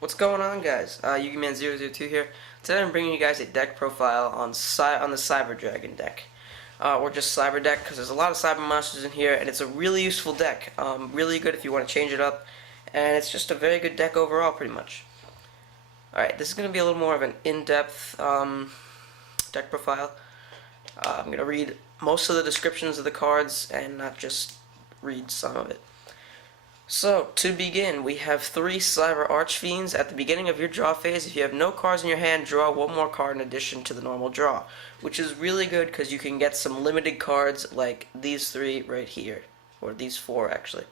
What's going on, guys? Yugiman002 here. Today I'm bringing you guys a deck profile on the Cyber Dragon deck. Or just Cyber deck, because there's a lot of Cyber monsters in here, and it's a really useful deck. Really good if you want to change it up, and it's just a very good deck overall, pretty much. Alright, this is going to be a little more of an in-depth deck profile. I'm going to read most of the descriptions of the cards, and not just read some of it. So, to begin, we have 3 Cyber Archfiends. At the beginning of your draw phase, if you have no cards in your hand, draw 1 more card in addition to the normal draw. Which is really good because you can get some limited cards like these 3 right here. Or these 4, actually.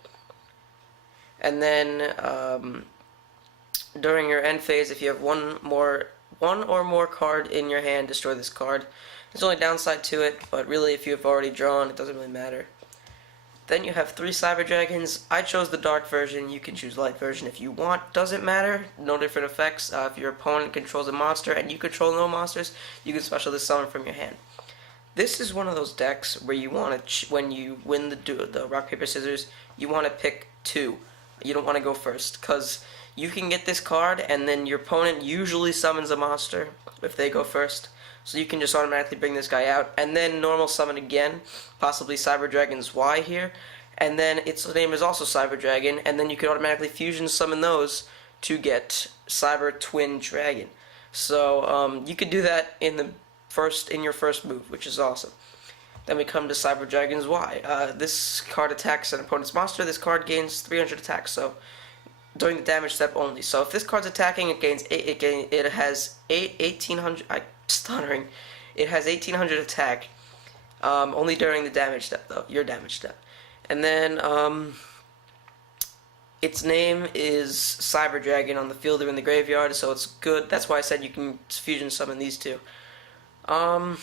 And then, during your end phase, if you have one or more card in your hand, destroy this card. There's only downside to it, but really if you have already drawn, it doesn't really matter. Then you have 3 Cyber Dragons. I chose the dark version. You can choose light version if you want. Doesn't matter. No different effects. If your opponent controls a monster and you control no monsters, you can special this summon from your hand. This is one of those decks where you want to, when you win the rock paper scissors, you want to pick 2. You don't want to go first, because you can get this card and then your opponent usually summons a monster if they go first. So you can just automatically bring this guy out, and then normal summon again, possibly Cyber Dragon's Y here, and then its name is also Cyber Dragon, and then you can automatically fusion summon those to get Cyber Twin Dragon. So you could do that in your first move, which is awesome. Then we come to Cyber Dragon's Y. This card attacks an opponent's monster. This card gains 300 attacks, so during the damage step only. So if this card's attacking, it has 1800. Stuttering. It has 1800 attack, only during the damage step, though, your damage step. And then, its name is Cyber Dragon on the field or in the graveyard, so it's good. That's why I said you can fusion summon these 2. I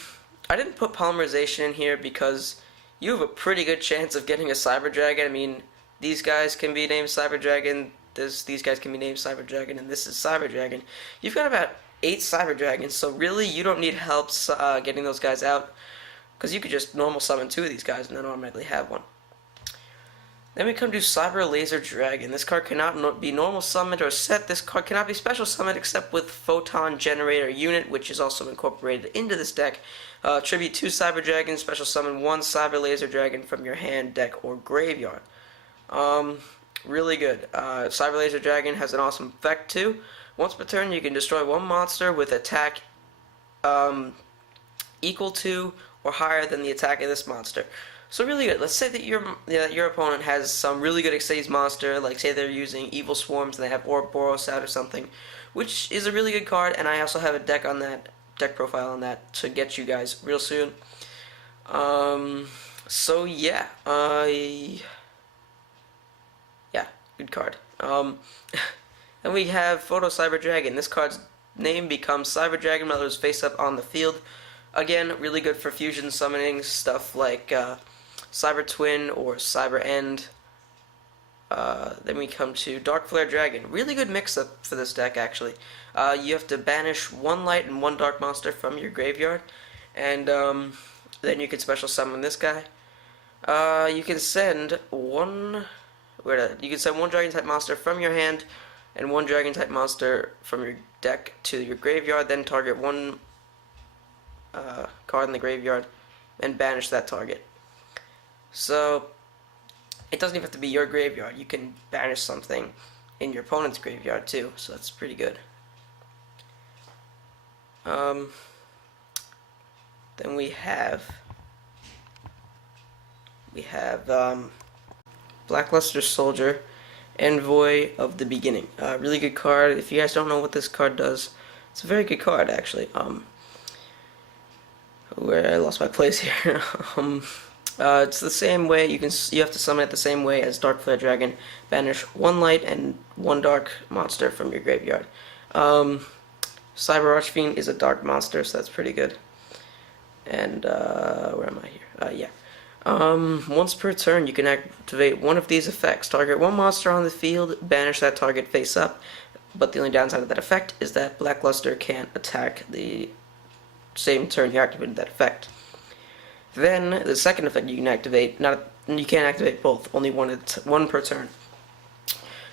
didn't put polymerization in here because you have a pretty good chance of getting a Cyber Dragon. I mean, these guys can be named Cyber Dragon, these guys can be named Cyber Dragon, and this is Cyber Dragon. You've got about 8 Cyber Dragons, so really you don't need help getting those guys out, because you could just normal summon 2 of these guys and then automatically have one. Then we come to Cyber Laser Dragon. This card cannot be normal summoned or set. This card cannot be special summoned except with Photon Generator Unit, which is also incorporated into this deck. Tribute 2 Cyber Dragons, special summon 1 Cyber Laser Dragon from your hand, deck, or graveyard. Really good. Cyber Laser Dragon has an awesome effect too. Once per turn, you can destroy 1 monster with attack equal to or higher than the attack of this monster. So really good. Let's say that your opponent has some really good Xyz monster, like say they're using Evil Swarms and they have Ouroboros out or something, which is a really good card, and I also have a deck profile on that to get you guys real soon. So yeah, good card. Then we have Photo Cyber Dragon. This card's name becomes Cyber Dragon while it's face up on the field. Again, really good for fusion summoning, stuff like Cyber Twin or Cyber End. Then we come to Dark Flare Dragon. Really good mix-up for this deck, actually. You have to banish 1 light and 1 dark monster from your graveyard, and then you can special summon this guy. You can send one Dragon type monster from your hand and 1 Dragon type monster from your deck to your graveyard, then target 1 card in the graveyard and banish that target. So it doesn't even have to be your graveyard. You can banish something in your opponent's graveyard too, so that's pretty good. Then we have Blackluster Soldier, Envoy of the Beginning. Really good card. If you guys don't know what this card does, it's a very good card, actually. Where I lost my place here. It's the same way. You have to summon it the same way as Dark Flare Dragon. Banish 1 light and 1 dark monster from your graveyard. Cyber Archfiend is a dark monster, so that's pretty good. And where am I here? Yeah. Once per turn, you can activate 1 of these effects. Target 1 monster on the field, banish that target face up, but the only downside of that effect is that Blackluster can't attack the same turn you activated that effect. Then, the second effect you can activate, you can't activate both, only one per turn.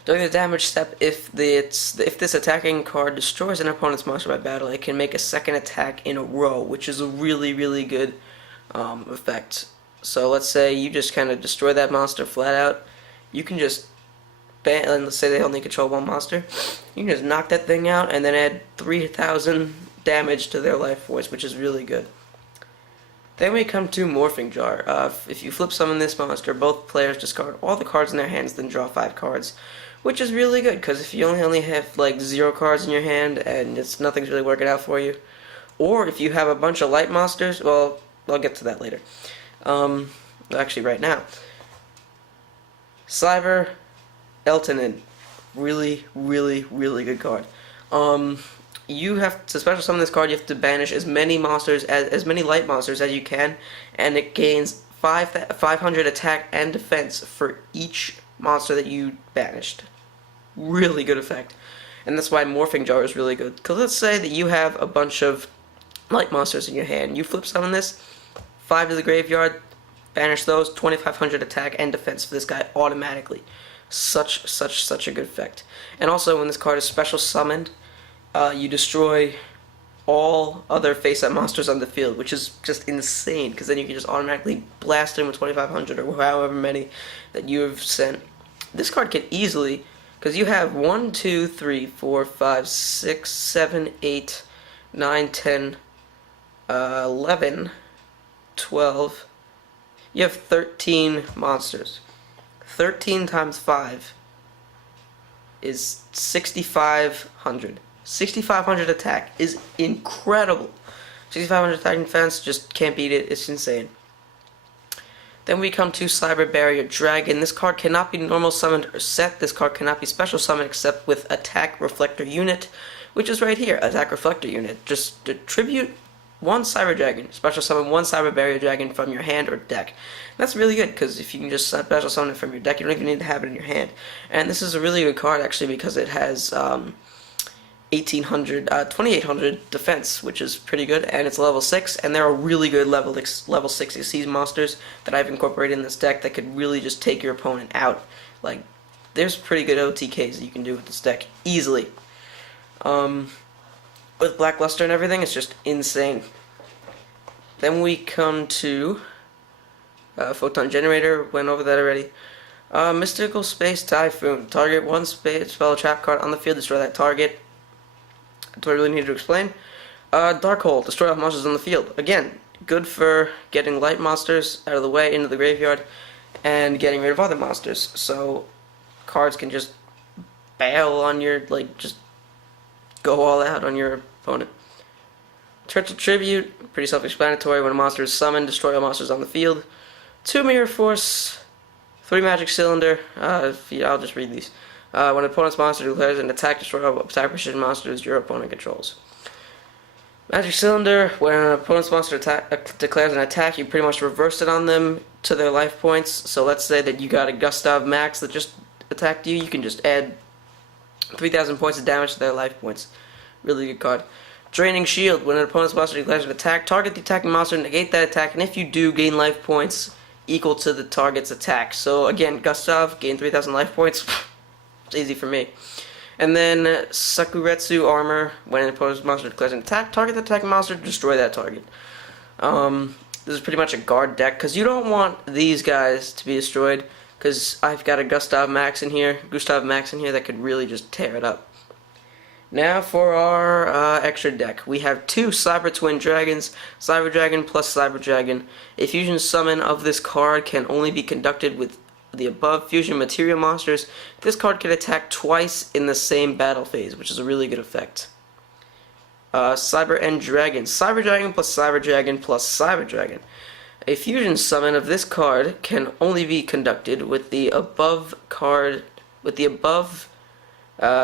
During the damage step, if this attacking card destroys an opponent's monster by battle, it can make a second attack in a row, which is a really, really good effect. So let's say you just kind of destroy that monster flat out. You can just and let's say they only control one monster. You can just knock that thing out and then add 3,000 damage to their life force, which is really good. Then we come to Morphing Jar. If you flip summon this monster, both players discard all the cards in their hands, then draw 5 cards, which is really good, because if you only have like 0 cards in your hand and nothing's really working out for you, or if you have a bunch of light monsters, well, I'll get to that later. Actually, right now. Cyber Eltonin, really, really, really good card. You have to special summon this card. You have to banish as many monsters, as many light monsters as you can, and it gains 500 attack and defense for each monster that you banished. Really good effect, and that's why Morphing Jar is really good. Because let's say that you have a bunch of light monsters in your hand. You flip summon this, 5 to the graveyard, banish those, 2,500 attack and defense for this guy automatically. Such a good effect. And also, when this card is special summoned, you destroy all other face-up monsters on the field, which is just insane, because then you can just automatically blast them with 2,500 or however many that you have sent. This card can easily, because you have 1, 2, 3, 4, 5, 6, 7, 8, 9, 10, 11, 12. You have 13 monsters. 13 times 5 is 6,500. 6,500 attack is incredible. 6,500 attack and defense, just can't beat it. It's insane. Then we come to Cyber Barrier Dragon. This card cannot be normal summoned or set. This card cannot be special summoned except with Attack Reflector Unit, which is right here, Attack Reflector Unit. Just tribute 1 Cyber Dragon. Special summon 1 Cyber Barrier Dragon from your hand or deck. And that's really good, because if you can just special summon it from your deck, you don't even need to have it in your hand. And this is a really good card, actually, because it has 2,800 defense, which is pretty good, and it's level 6, and there are really good level 6 Xyz monsters that I've incorporated in this deck that could really just take your opponent out. Like, there's pretty good OTKs that you can do with this deck, easily. With Blackluster and everything, it's just insane. Then we come to Photon Generator, went over that already. Mystical Space Typhoon, target 1 spell trap card on the field, destroy that target. That's what I really need to explain. Dark Hole, destroy all monsters on the field. Again, good for getting light monsters out of the way into the graveyard and getting rid of other monsters. So cards can just bail on your, just go all out on your opponent. Turtle Tribute, pretty self-explanatory. When a monster is summoned, destroy all monsters on the field. 2 Mirror Force, 3 Magic Cylinder. I'll just read these. When an opponent's monster declares an attack, destroy all attack precision monsters your opponent controls. Magic Cylinder, when an opponent's monster declares an attack, you pretty much reverse it on them to their life points. So let's say that you got a Gustav Max that just attacked you, you can just add 3,000 points of damage to their life points. Really good card. Draining Shield, when an opponent's monster declares an attack, target the attacking monster, negate that attack, and if you do, gain life points equal to the target's attack. So again, Gustav, gain 3,000 life points. It's easy for me. And then Sakuretsu Armor, when an opponent's monster declares an attack, target the attacking monster, destroy that target. This is pretty much a guard deck, because you don't want these guys to be destroyed, because I've got a Gustav Max in here that could really just tear it up. Now for our extra deck. We have 2 Cyber Twin Dragons, Cyber Dragon plus Cyber Dragon. A fusion summon of this card can only be conducted with the above fusion material monsters. This card can attack twice in the same battle phase, which is a really good effect. Cyber End Dragon, Cyber Dragon plus Cyber Dragon plus Cyber Dragon. A fusion summon of this card can only be conducted with the above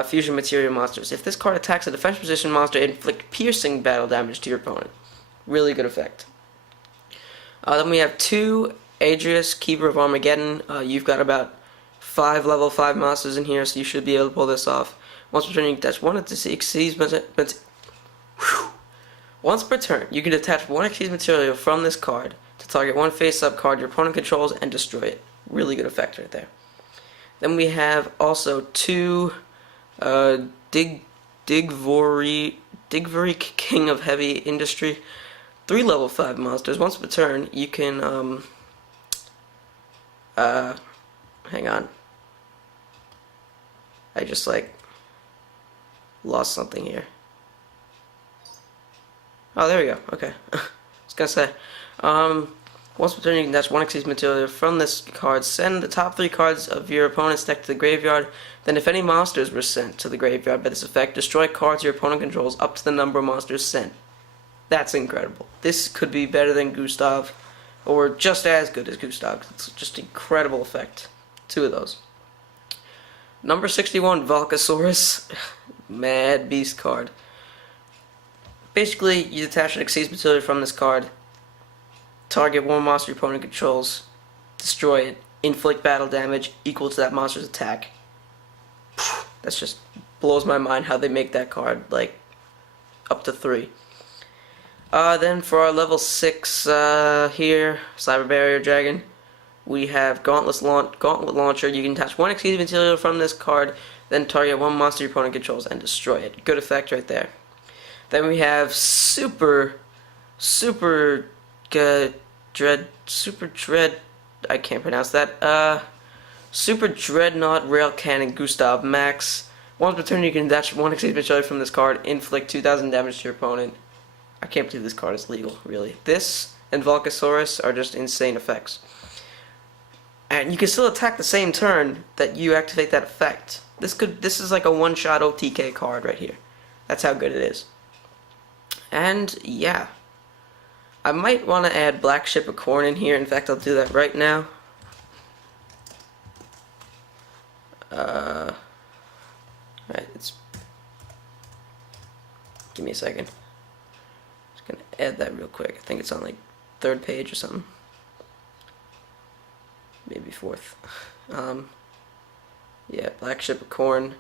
fusion material monsters. If this card attacks a defense position monster, inflict piercing battle damage to your opponent. Really good effect. Then we have 2 Adrius, Keeper of Armageddon. You've got about 5 level 5 monsters in here, so you should be able to pull this off. Once per turn, you can attach 1 Once per turn, you can detach 1 Xyz material from this card to target 1 face-up card your opponent controls and destroy it. Really good effect right there. Then we have also two Digvorik King of Heavy Industry, 3 level 5 monsters. Once per turn, you can hang on. I just lost something here. Oh, there we go. Okay. I was gonna say, once per turn you can attach 1 Xyz material from this card. Send the top 3 cards of your opponent's deck to the graveyard. Then if any monsters were sent to the graveyard by this effect, destroy cards your opponent controls up to the number of monsters sent. That's incredible. This could be better than Gustav, or just as good as Gustav. It's just an incredible effect. 2 of those. Number 61, Volcasaurus. Mad Beast card. Basically, you detach an Xyz material from this card, target 1 monster your opponent controls, destroy it, inflict battle damage equal to that monster's attack. That just blows my mind how they make that card, up to 3. Then for our level 6 here, Cyber Barrier Dragon, we have Gauntlet Launcher. You can attach 1 Xyz material from this card, then target 1 monster your opponent controls and destroy it. Good effect right there. Then we have Super Dread, I can't pronounce that. Super Dreadnought Rail Cannon Gustav Max. Once per turn you can attach 1 Xyz material from this card, inflict 2,000 damage to your opponent. I can't believe this card is legal, really. This and Volcasaurus are just insane effects. And you can still attack the same turn that you activate that effect. This is like a one-shot OTK card right here. That's how good it is. And yeah, I might want to add Black Ship of Corn in here. In fact, I'll do that right now. Right, give me a second. Just gonna add that real quick. I think it's on 3rd page or something. Maybe 4th. Yeah, Black Ship of Corn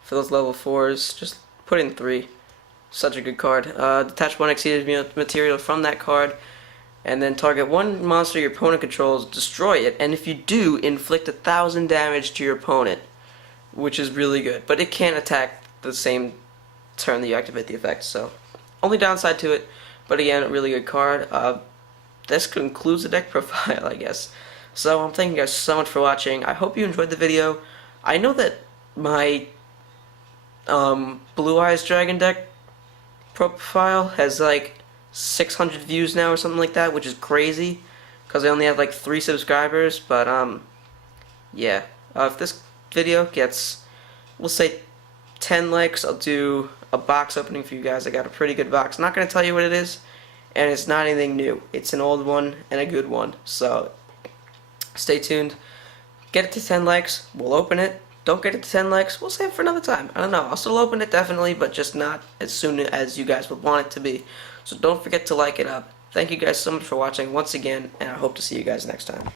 for those level 4s. Just put in 3. Such a good card. Detach 1 Xyz material from that card, and then target 1 monster your opponent controls, destroy it, and if you do, inflict 1,000 damage to your opponent, which is really good. But it can't attack the same turn that you activate the effect, so only downside to it, but again, a really good card. This concludes the deck profile, I guess. So I'm thanking you guys so much for watching. I hope you enjoyed the video. I know that my Blue Eyes Dragon deck profile has 600 views now or something like that, which is crazy because I only have 3 subscribers. But yeah, if this video gets, we'll say 10 likes, I'll do a box opening for you guys. I got a pretty good box. I'm not going to tell you what it is, and it's not anything new. It's an old one and a good one, so stay tuned. Get it to 10 likes, we'll open it. Don't get it to 10 likes, we'll save it for another time. I don't know, I'll still open it definitely, but just not as soon as you guys would want it to be. So don't forget to like it up. Thank you guys so much for watching once again, and I hope to see you guys next time.